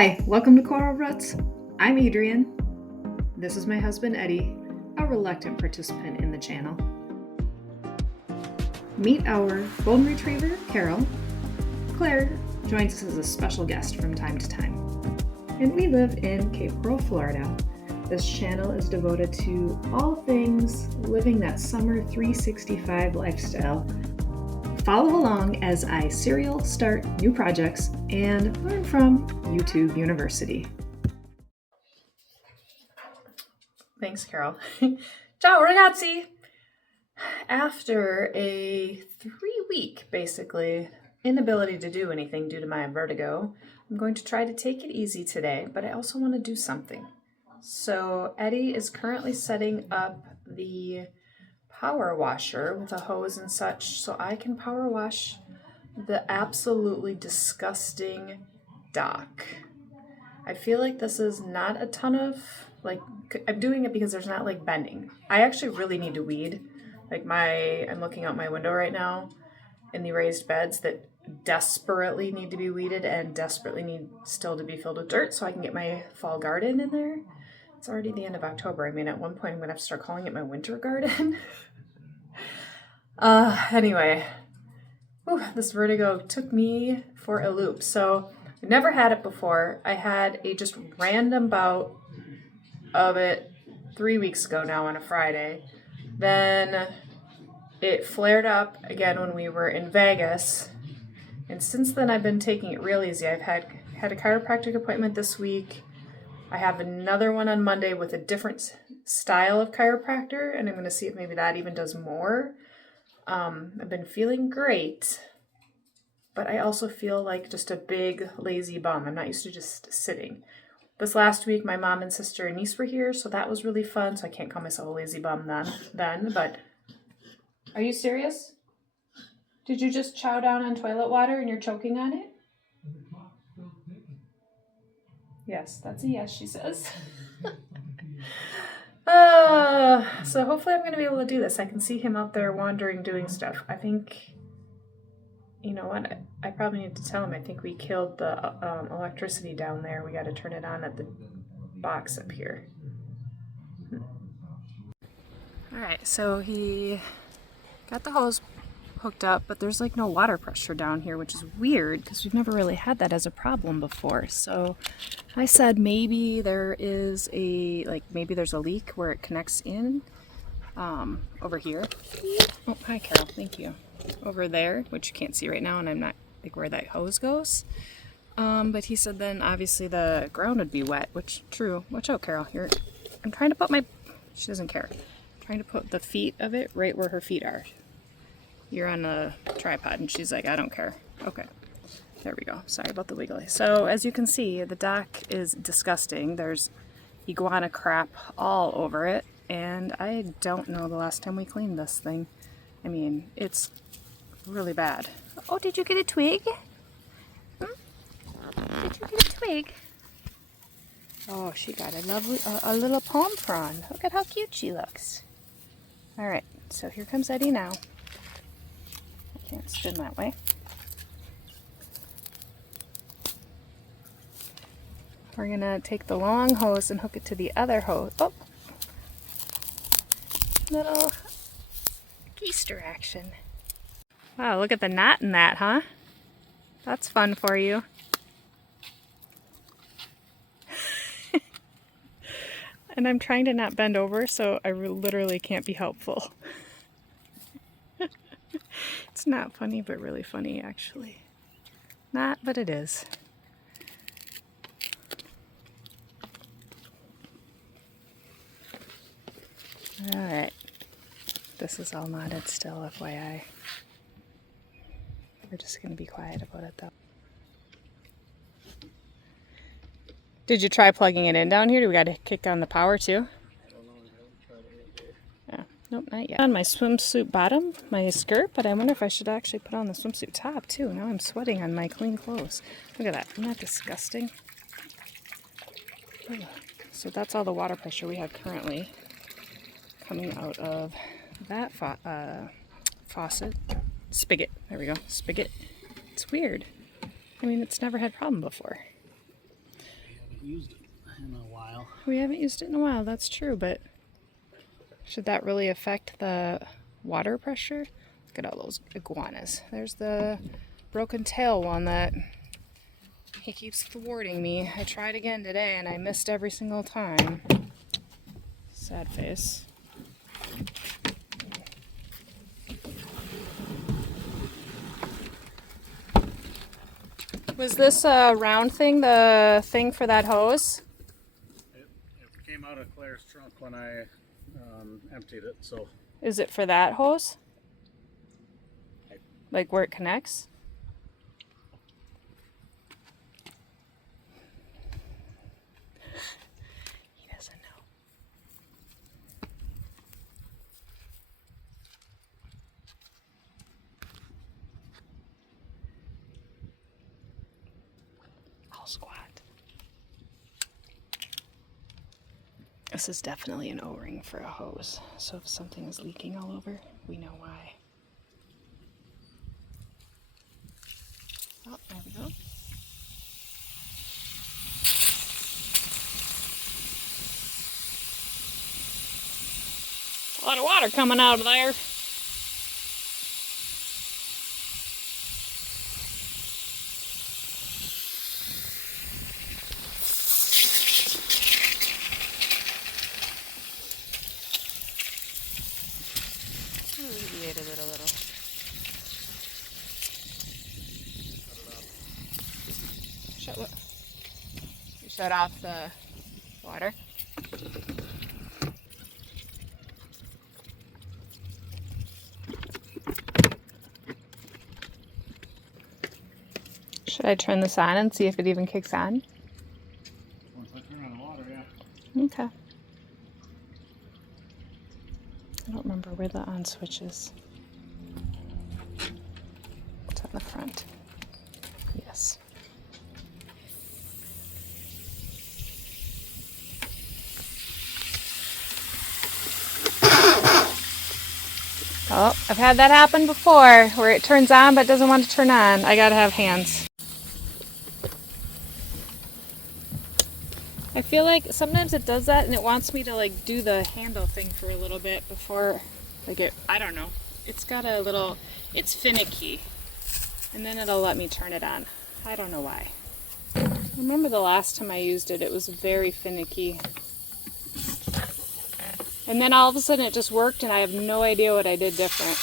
Hi, welcome to Coral Ruts. I'm Adrian. This is my husband Eddie, a reluctant participant in the channel. Meet our golden retriever, Carol. Claire joins us as a special guest from time to time. And we live in Cape Coral, Florida. This channel is devoted to all things living that summer 365 lifestyle. Follow along as I serial start new projects and learn from YouTube University. Thanks, Carol. Ciao, ragazzi! After a 3-week, basically, inability to do anything due to my vertigo, I'm going to try to take it easy today, but I also want to do something. So Eddie is currently setting up the power washer with a hose and such so I can power wash the absolutely disgusting dock. I feel like this is not a ton of, I'm doing it because there's not bending. I actually really need to weed. I'm looking out my window right now in the raised beds that desperately need to be weeded and desperately need still to be filled with dirt so I can get my fall garden in there. It's already the end of October. I mean, at one point I'm gonna have to start calling it my winter garden. Anyway, this vertigo took me for a loop. So I never had it before. I had a just random bout of it 3 weeks ago now on a Friday. Then it flared up again when we were in Vegas. And since then I've been taking it real easy. I've had a chiropractic appointment this week. I have another one on Monday with a different style of chiropractor, and I'm going to see if maybe that even does more. I've been feeling great, but I also feel like just a big lazy bum. I'm not used to just sitting. This last week, my mom and sister and niece were here, so that was really fun. So I can't call myself a lazy bum then. But are you serious? Did you just chow down on toilet water and you're choking on it? Yes, that's a yes, she says. So hopefully I'm going to be able to do this. I can see him out there wandering, doing stuff. I think, you know what, I probably need to tell him. I think we killed the electricity down there. We got to turn it on at the box up here. Alright, so he got the hose hooked up, but there's no water pressure down here, which is weird because we've never really had that as a problem before. So I said maybe there is maybe there's a leak where it connects in over here. Oh, hi Carol, thank you. Over there, which you can't see right now, and I'm not where that hose goes. But he said then obviously the ground would be wet, which true. Watch out, Carol. I'm trying to put she doesn't care. I'm trying to put the feet of it right where her feet are. You're on a tripod, and she's like, I don't care. Okay, there we go. Sorry about the wiggly. So as you can see, the dock is disgusting. There's iguana crap all over it, and I don't know the last time we cleaned this thing. I mean, it's really bad. Oh, did you get a twig? Did you get a twig? Oh, she got a little palm prawn. Look at how cute she looks. All right, so here comes Eddie now. Can't spin that way. We're gonna take the long hose and hook it to the other hose. Oh, little keister action. Wow, look at the knot in that, huh? That's fun for you. And I'm trying to not bend over, so I literally can't be helpful. It's not funny, but really funny, actually. Not, but it is. Alright. This is all knotted still, FYI. We're just going to be quiet about it, though. Did you try plugging it in down here? Do we got to kick on the power, too? Nope, not yet. On my swimsuit bottom, my skirt, but I wonder if I should actually put on the swimsuit top too. Now I'm sweating on my clean clothes. Look at that. Isn't that disgusting? Ugh. So that's all the water pressure we have currently coming out of that faucet. Spigot. There we go. Spigot. It's weird. I mean, it's never had a problem before. haven't used it in a while. We haven't used it in a while, that's true, but should that really affect the water pressure? Look at all those iguanas. There's the broken tail one that he keeps thwarting me. I tried again today and I missed every single time. Sad face. Was this a round thing, the thing for that hose? It came out of Claire's trunk when I emptied it, so. Is it for that hose? Like where it connects? He doesn't know. I'll squat. This is definitely an O-ring for a hose, so if something is leaking all over, we know why. Oh, there we go. A lot of water coming out of there. Alleviated it a little. Shut what? You shut off the water? Should I turn this on and see if it even kicks on? Once I turn on the water, yeah. Okay. I don't remember where the on switch is. It's on the front. Yes. Oh, I've had that happen before, where it turns on but doesn't want to turn on. I gotta have hands. I feel like sometimes it does that and it wants me to like do the handle thing for a little bit before, like I don't know. It's got a little, it's finicky. And then it'll let me turn it on. I don't know why. I remember the last time I used it, it was very finicky. And then all of a sudden it just worked and I have no idea what I did different.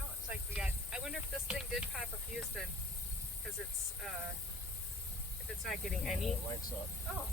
Oh, it's like we got, I wonder if this thing did pop a fuse then, because it's, if it's not getting any. It lights up. Oh.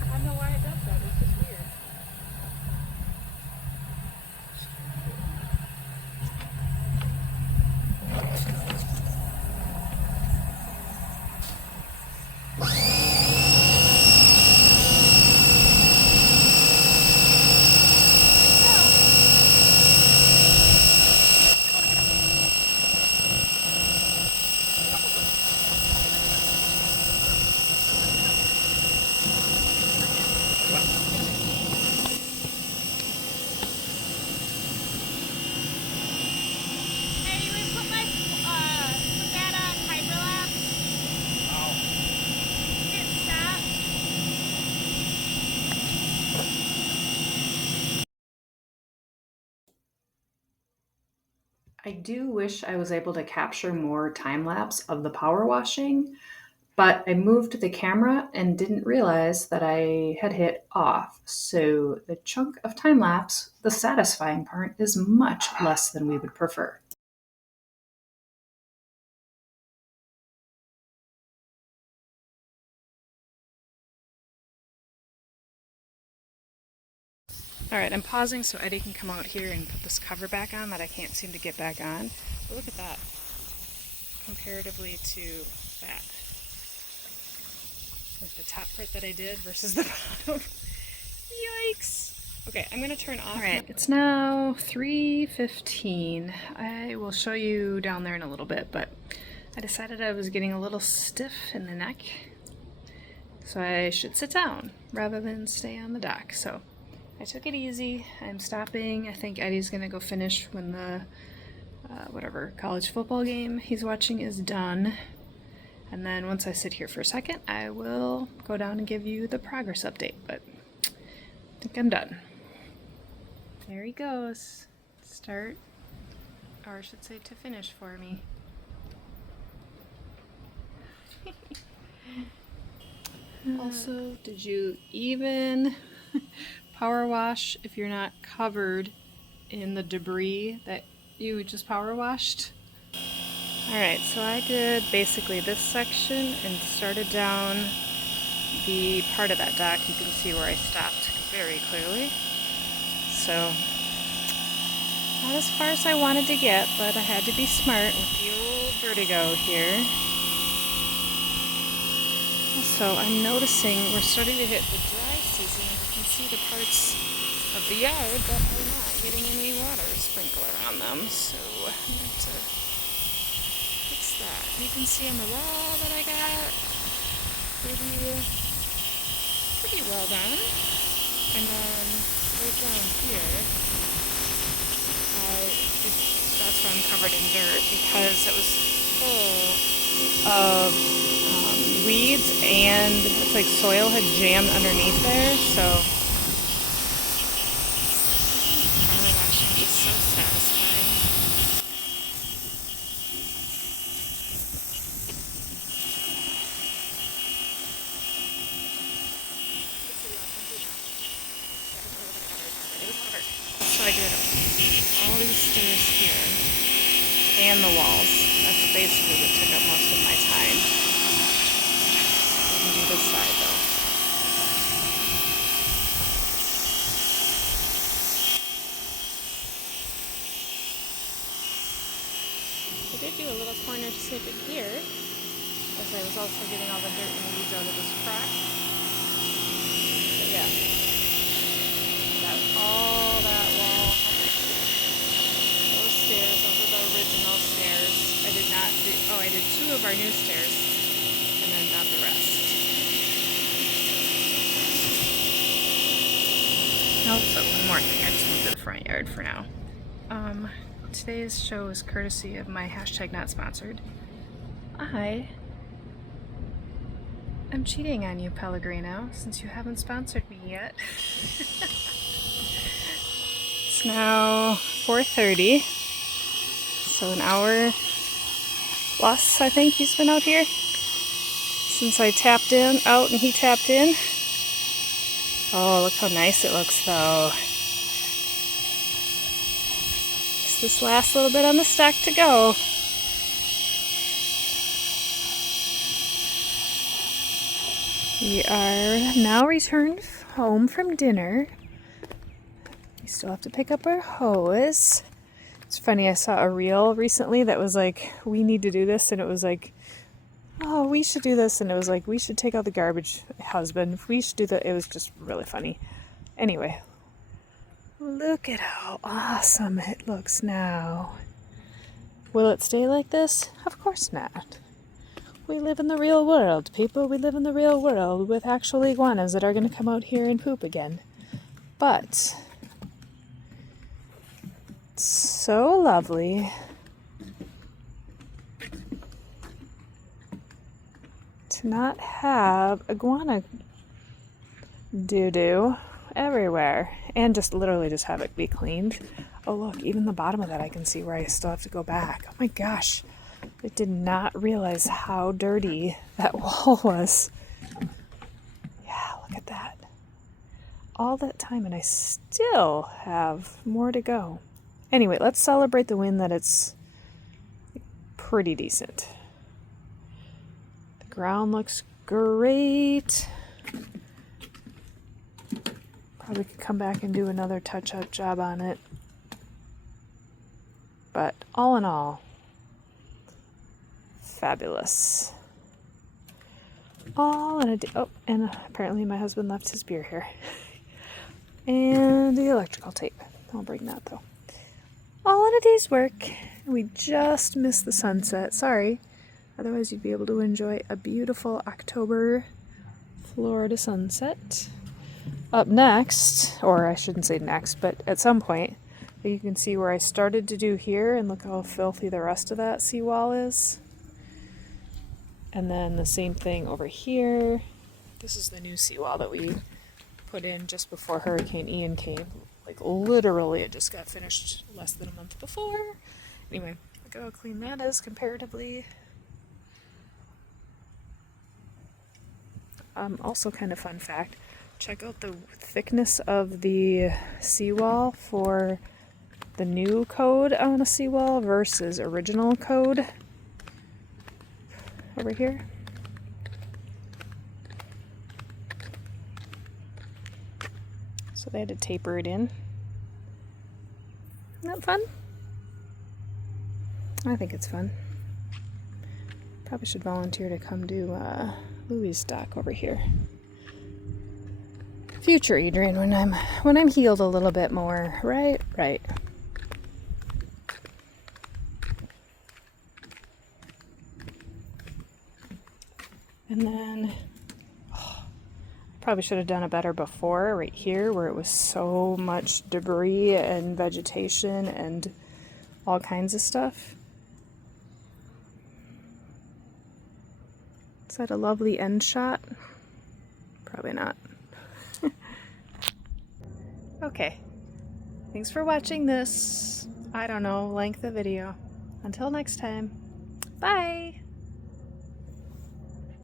I don't know why it does that, it's just weird. Hey, you would put that on hyperlapse? Hit stop. I do wish I was able to capture more time lapse of the power washing, but I moved the camera and didn't realize that I had hit off. So the chunk of time lapse, the satisfying part, is much less than we would prefer. All right, I'm pausing so Eddie can come out here and put this cover back on that I can't seem to get back on. But look at that, comparatively to that. Like the top part that I did versus the bottom. Yikes! Okay, I'm gonna turn off. All right, it's now 3:15. I will show you down there in a little bit, but I decided I was getting a little stiff in the neck, so I should sit down rather than stay on the dock. So I took it easy. I'm stopping. I think Eddie's gonna go finish when the whatever college football game he's watching is done. And then once I sit here for a second, I will go down and give you the progress update, but I think I'm done. There he goes. Start, or I should say to finish for me. Also, did you even power wash if you're not covered in the debris that you just power washed? Alright, so I did basically this section and started down the part of that dock. You can see where I stopped very clearly. So, not as far as I wanted to get, but I had to be smart with the old Vertigo here. Also, I'm noticing we're starting to hit the dry season, and you can see the parts of the yard that are not getting any water sprinkler on them. So, I'm going to fix that. You can see on the wall that I got pretty well done. And then right down here, that's why I'm covered in dirt, because it was full of weeds and it's like soil had jammed underneath there, so power washing is so satisfying. So I did all these stairs here and the walls. That's basically what took up most of my time. I can do this side though. I did do a little corner snippet here, as I was also getting all the dirt and weeds out of this crack. But yeah, all that wall, those stairs, those are the original stairs. I did not do, I did 2 of our new stairs, and then not the rest. Also, one more thing, I just moved to the front yard for now. Today's show is courtesy of my hashtag not sponsored. I am cheating on you, Pellegrino, since you haven't sponsored me yet. It's now 4:30, so an hour plus I think he's been out here since I tapped out and he tapped in. Oh, look how nice it looks though. Just this last little bit on the stack to go. We are now returned home from dinner. We still have to pick up our hose. It's funny, I saw a reel recently that was like, we need to do this, and it was like, oh, we should do this, and it was like, we should take out the garbage, husband. We should do that. It was just really funny. Anyway, look at how awesome it looks now. Will it stay like this? Of course not. We live in the real world, people. We live in the real world with actual iguanas that are going to come out here and poop again. But it's so lovely to not have iguana doo-doo everywhere, and just literally just have it be cleaned. Oh look, even the bottom of that I can see where I still have to go back. Oh my gosh, I did not realize how dirty that wall was. Yeah, look at that. All that time and I still have more to go. Anyway, let's celebrate the win that it's pretty decent. The ground looks great. Probably could come back and do another touch-up job on it. But all in all, fabulous. All in a day. Oh, and apparently my husband left his beer here. and the electrical tape. I'll bring that though. All in a day's work. We just missed the sunset. Sorry. Otherwise you'd be able to enjoy a beautiful October Florida sunset. Up next, or I shouldn't say next, but at some point, you can see where I started to do here, and look how filthy the rest of that seawall is. And then the same thing over here. This is the new seawall that we put in just before Hurricane Ian came. Like literally it just got finished less than a month before. Anyway, look at how clean that is comparatively. Also kind of fun fact, check out the thickness of the seawall for the new code on a seawall versus original code over here. So they had to taper it in. Isn't that fun? I think it's fun. Probably should volunteer to come do Louie's dock over here. Future Adrian, when I'm healed a little bit more, right? Right. And then probably should have done it better before, right here, where it was so much debris and vegetation and all kinds of stuff. Is that a lovely end shot? Probably not. Okay. Thanks for watching this, I don't know, length of video. Until next time, bye!